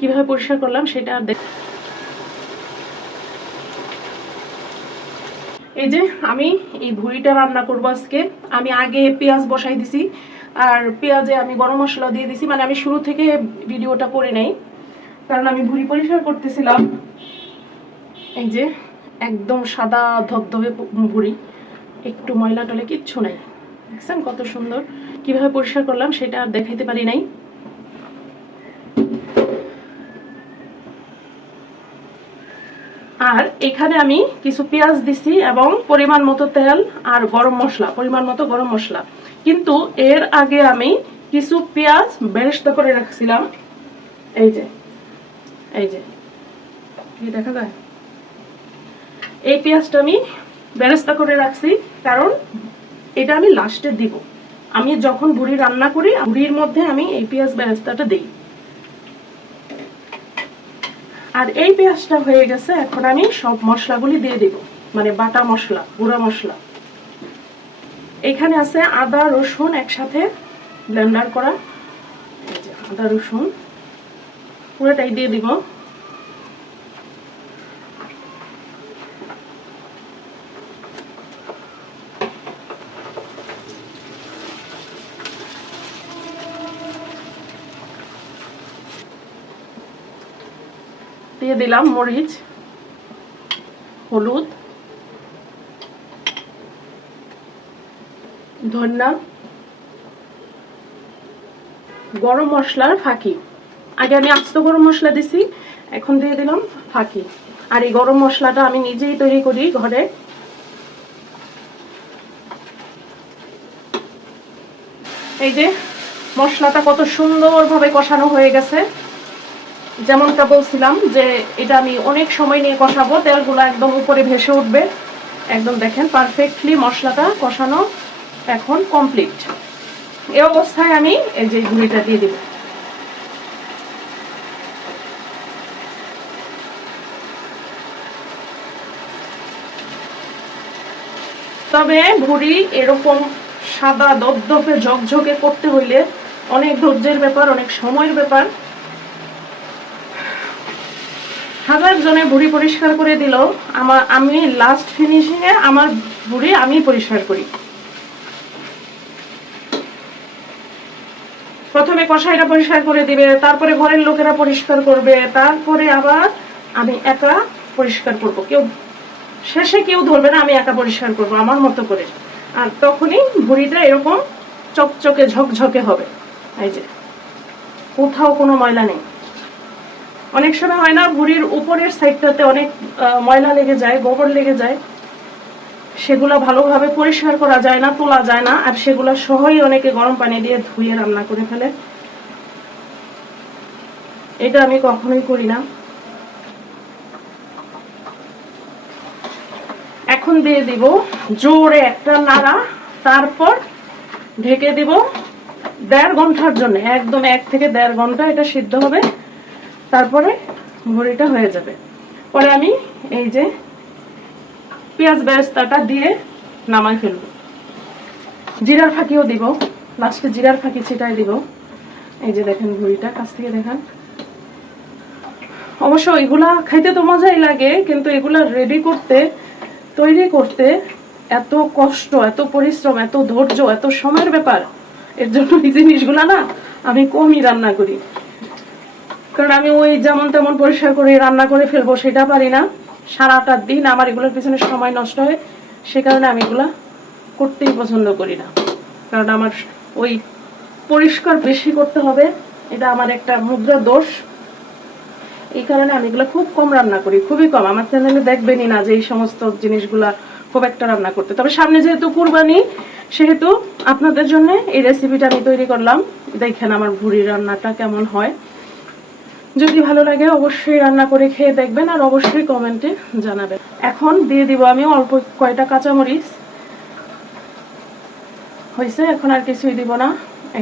কিভাবে পরিষ্কার করলাম সেটা দেখ। এই যে আমি এই ভুড়িটা রান্না করবো আজকে। আমি আগে পেঁয়াজ বসাই দিছি, আর পেঁয়াজে আমি গরম মশলা দিয়ে দিছি। মানে আমি শুরু থেকে ভিডিওটা করে নেই, কারণ আমি ভুড়ি পরিষ্কার করতেছিলাম। এই যে একদম সাদা ধবধবে ভুড়ি, একটু ময়লা টলে কিচ্ছু নাই। দেখছেন কত সুন্দর। কিভাবে পরিষ্কার করলাম সেটা আর দেখাইতে পারি নাই। আর এখানে আমি কিছু পেঁয়াজ দিছি এবং পরিমাণ মতো তেল আর গরম মশলা, পরিমাণ মতো গরম মশলা। কিন্তু এর আগে আমি কিছু পেঁয়াজ বেরেস্তা করে রাখছিলাম। এই যে এই যে দেখা যায়, এই পেঁয়াজটা আমি বেরেস্তা করে রাখছি, কারণ এটা আমি লাস্টে দিব। আমি যখন ভুড়ি রান্না করি, ভুড়ির মধ্যে আমি এই পেঁয়াজ বেরেস্তাটা দিই। আর এই পেঁয়াজটা হয়ে গেছে, এখন আমি সব মশলাগুলি দিয়ে দিব, মানে বাটা মশলা, গুঁড়া মশলা। এখানে আছে আদা রসুন একসাথে ব্লেন্ডার করা। এই যে আদা রসুন পুরোটাই দিয়ে দিব। দিয়ে দিলাম মরিচ, হলুদ, ধনিয়া, গরম মশলার ফাঁকি। আগে আমি আস্ত গরম মশলা দিছি, এখন দিয়ে দিলাম ফাঁকি। আর এই গরম মশলাটা আমি নিজেই তৈরি করি ঘরে। এই যে মশলাটা কত সুন্দরভাবে কষানো হয়ে গেছে। যেমনটা বলছিলাম যে এটা আমি অনেক সময় নিয়ে কষাবো, তেলগুলো একদম উপরে ভেসে উঠবে। একদম দেখেন পারফেক্টলি মশলাটা কষানো এখন কমপ্লিট। এই অবস্থায় আমি এই যে ভুড়িটা দিয়ে দিব। তবে ভুড়ি এরকম সাদা দপদপে ঝকঝকে করতে হইলে অনেক ধৈর্যের ব্যাপার, অনেক সময়ের ব্যাপার। হাজার জনে ভুড়ি পরিষ্কার করে দিল, আমি লাস্ট ফিনিশিং এ আমার ভুড়ি আমি পরিষ্কার করি। প্রথমে কষাইরা পরিষ্কার করে দিবে, তারপরে ঘরের লোকেরা পরিষ্কার করবে, তারপরে আবার আমি একা পরিষ্কার করব। কেউ শেষে কেউ ধরবে না, আমি একা পরিষ্কার করব আমার মতো করে। আর তখনই ভুড়িটা এরকম চকচকে ঝকঝকে হবে। এই যে কোথাও কোনো ময়লা নেই। অনেক সময় হয় না ভুড়ির উপরের সাইডটাতে অনেক ময়লা লেগে যায়, গোবর লেগে যায়, সেগুলো ভালোভাবে পরিষ্কার করা যায় না, তোলা যায় না। আর সেগুলো সহই অনেকে গরম পানি দিয়ে ধুয়ে রান্না করে ফেলে। এটা আমি কখনোই করি না। এখন দিয়ে দিব জোরে একটা নাড়া, তারপর ঢেকে দিব 1.5 ঘন্টার জন্য। একদম 1 থেকে 1.5 ঘন্টা এটা সিদ্ধ হবে, তারপরে ভুড়িটা হয়ে যাবে। পরে আমি এই যে পেঁয়াজ বেরেস্তাটা দিয়ে নামাই ফেলবো। জিরার ফাঁকিও দিব, লাস্টে জিরার ফাঁকি ছিটাই দিব। এই যে দেখেন ভুড়িটা কাছ থেকে দেখেন। অবশ্য এগুলা খাইতে তো মজাই লাগে, কিন্তু এগুলা রেডি করতে, তৈরি করতে এত কষ্ট, এত পরিশ্রম, এত ধৈর্য, এত সময়ের ব্যাপার। এর জন্য এই জিনিসগুলা না আমি কমই রান্না করি, কারণ আমি ওই যেমন তেমন পরিষ্কার করে রান্না করে ফেলবো সেটা পারি না। সারাটা দিন আমার এগুলোর পিছনে সময় নষ্ট হয়, সে কারণে আমি এগুলা করতেই পছন্দ করি না। কারণ আমার ওই পরিষ্কার বেশি করতে হবে, এটা আমার একটা মুদ্রা দোষ। এই কারণে আমি এগুলো খুব কম রান্না করি, খুবই কম। আমার চ্যানেলে দেখবেনই না যে এই সমস্ত জিনিসগুলা খুব একটা রান্না করতে। তবে সামনে যেহেতু কুরবানি, সেহেতু আপনাদের জন্য এই রেসিপিটা আমি তৈরি করলাম। দেখেন আমার ভুড়ি রান্নাটা কেমন হয়। যদি ভালো লাগে অবশ্যই রান্না করে খেয়ে দেখবেন, আর অবশ্যই কমেন্টে জানাবেন। এখন দিয়ে দিব আমি অল্প কয়টা কাঁচামরিচ। হয়েছে, এখন আর কিছুই দিব না।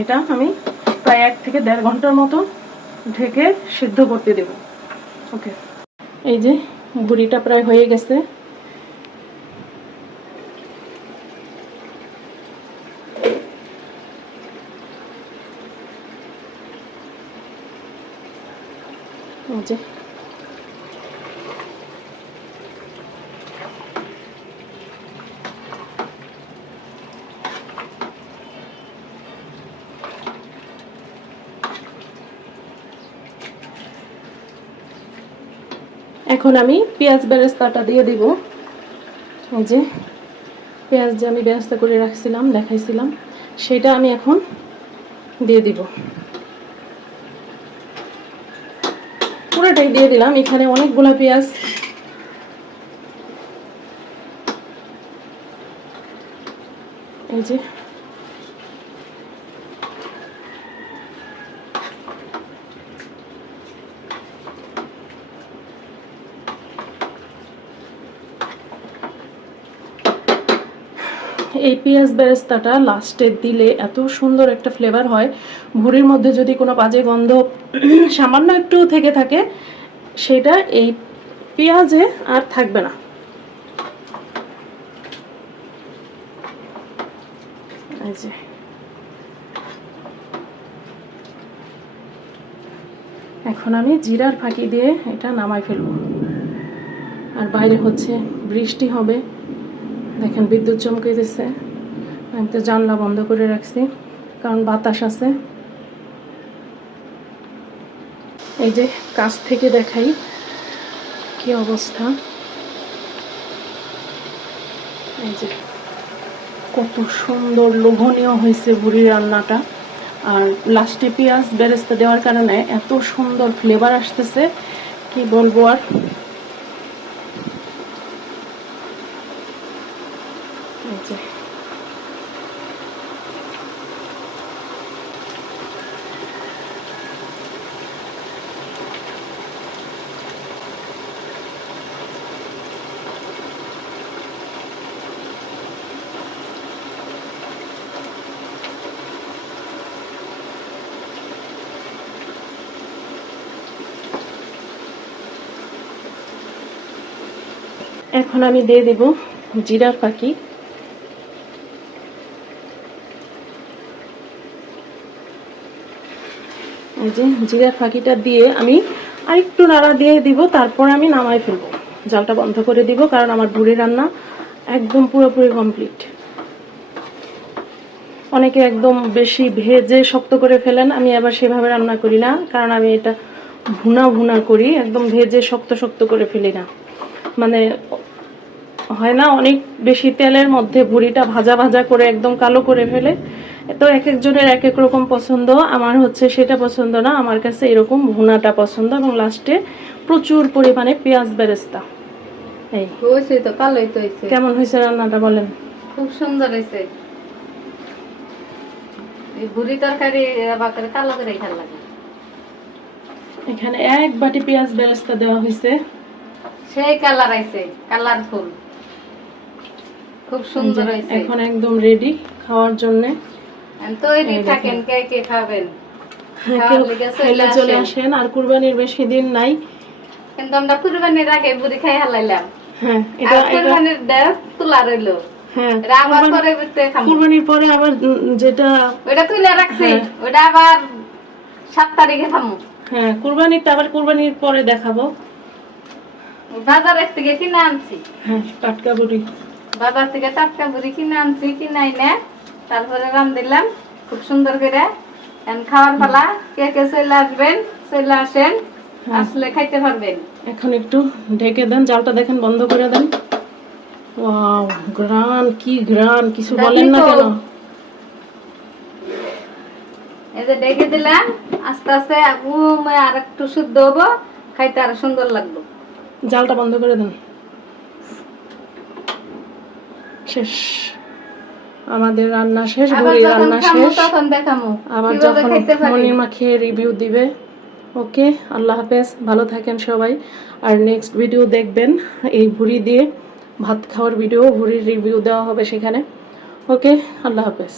এটা আমি প্রায় 1 থেকে 1.5 ঘন্টার মতো ঢেকে সিদ্ধ করতে দেব। ওকে, এই যে ভুড়িটা প্রায় হয়ে গেছে। এই যে এখন আমি পেঁয়াজ বেরেস্তাটা দিয়ে দিব। এই যে পেঁয়াজ যে আমি বেরেস্তা করে রাখছিলাম, দেখাইছিলাম, সেটা আমি এখন দিয়ে দিব। পুরোটাই দিয়ে দিলাম, এখানে অনেকগুলো পেঁয়াজ। এই যে এই পেঁয়াজ বেরেস্তাটা লাস্টে দিলে এত সুন্দর একটা ফ্লেভার হয়। ভুড়ির মধ্যে যদি কোনো বাজে গন্ধ সামান্য একটু থেকে থাকে, সেটা এই পেঁয়াজে আর থাকবে না। এই যে এখন আমি জিরার ফাঁকি দিয়ে এটা নামাই ফেলবো। আর বাইরে হচ্ছে বৃষ্টি হবে, দেখেন বিদ্যুৎ চমকে দিচ্ছে। আমি তো জানলা বন্ধ করে রাখছি কারণ বাতাস আছে। এই যে কাছ থেকে দেখাই কি অবস্থা। এই যে কত সুন্দর লোভনীয় হয়েছে ভুড়ি রান্নাটা। আর লাস্টে পেঁয়াজ বেরেস্তা দেওয়ার কারণে এত সুন্দর ফ্লেভার আসতেছে, কি বলবো আর। এই যে এখন আমি দিয়ে দেব জিরার ফাঁকি। এই যে জিরার ফাঁকিটা দিয়ে আমি আরেকটু নাড়া দিয়ে দিব, তারপর আমি নামাই ফেলবো, জালটা বন্ধ করে দিব, কারণ আমার ভুড়ি রান্না একদম পুরোপুরি কমপ্লিট। অনেকে একদম বেশি ভেজে শক্ত করে ফেলেন, আমি আবার সেভাবে রান্না করি না, কারণ আমি এটা ভুনা ভুনা করি, একদম ভেজে শক্ত শক্ত করে ফেলি না। মানে হয় না অনেক বেশি তেলের মধ্যে ভুড়িটা ভাজা ভাজা করে একদম কালো করে ফেলে। তো এক একজনের এক এক রকম পছন্দ, আমার হচ্ছে সেটা পছন্দ না। আমার কাছে এরকম ভুনাটা পছন্দ, এবং লাস্টে প্রচুর পরিমাণে পেঁয়াজ বেরেস্তা। এই হয়েছে তো, কালোই তো হয়েছে। কেমন হয়েছে রান্নাটা বলেন? খুব সুন্দর হয়েছে। এই ভুড়ি তরকারি বাকারে কালো করে খেয়াল লাগে। এখানে এক বাটি পেঁয়াজ বেরেস্তা দেওয়া হয়েছে, সেই কালার আইছে, কালারফুল, খুব সুন্দর হয়েছে। এখন একদম রেডি খাওয়ার জন্য। তৈরি থাকেন, কে কে খাবেন খাইলে চলে আসেন। আর কুরবানির বেশি দিন নাই, কিন্তু আমরা কুরবানির আগে বুড়ি খাই হালাইলাম। হ্যাঁ, এটা কুরবানির দেব তুলা রইলো। হ্যাঁ, আবার পরে খাবো। কুরবানির পরে আবার যেটা ওটা তুলে রাখছি, ওটা আবার 7 তারিখে খাবো। হ্যাঁ, কুরবানিরটা আবার কুরবানির পরে দেখাবো। বাজারের থেকে কিনে আনছি। হ্যাঁ, টাটকা বুড়ি বাজার থেকে টাটকা বুড়ি কিনে আনছি, কিনাই না তারপরে রান্ধিলাম খুব সুন্দর করে। খাওয়ার পালা, কে কে চলে আসবেন, চলে আসেন, আসলে খাইতে পারবেন। এখন একটু ঢেকে দেন, জালটা দেখেন বন্ধ করে দেন। ওয়াও, গ্রান, কি গ্রান, কিছু বলেন না কেন? এই যে ঢেকে দিলাম, আস্তে আস্তে আর একটু শুদ্ধ হবো, খাইতে আরো সুন্দর লাগবে। জালটা বন্ধ করে দেন। শেষ, আমাদের রান্না শেষ, ভুড়ি রান্না শেষ। তখন দেখামু আবার যখন মনিমা খেয়ে রিভিউ দিবে। ওকে, আল্লাহ হাফেজ, ভালো থাকেন সবাই। আর নেক্সট ভিডিও দেখবেন এই ভুড়ি দিয়ে ভাত খাওয়ার ভিডিও, ভুড়ির রিভিউ দেওয়া হবে সেখানে। ওকে, আল্লাহ হাফেজ।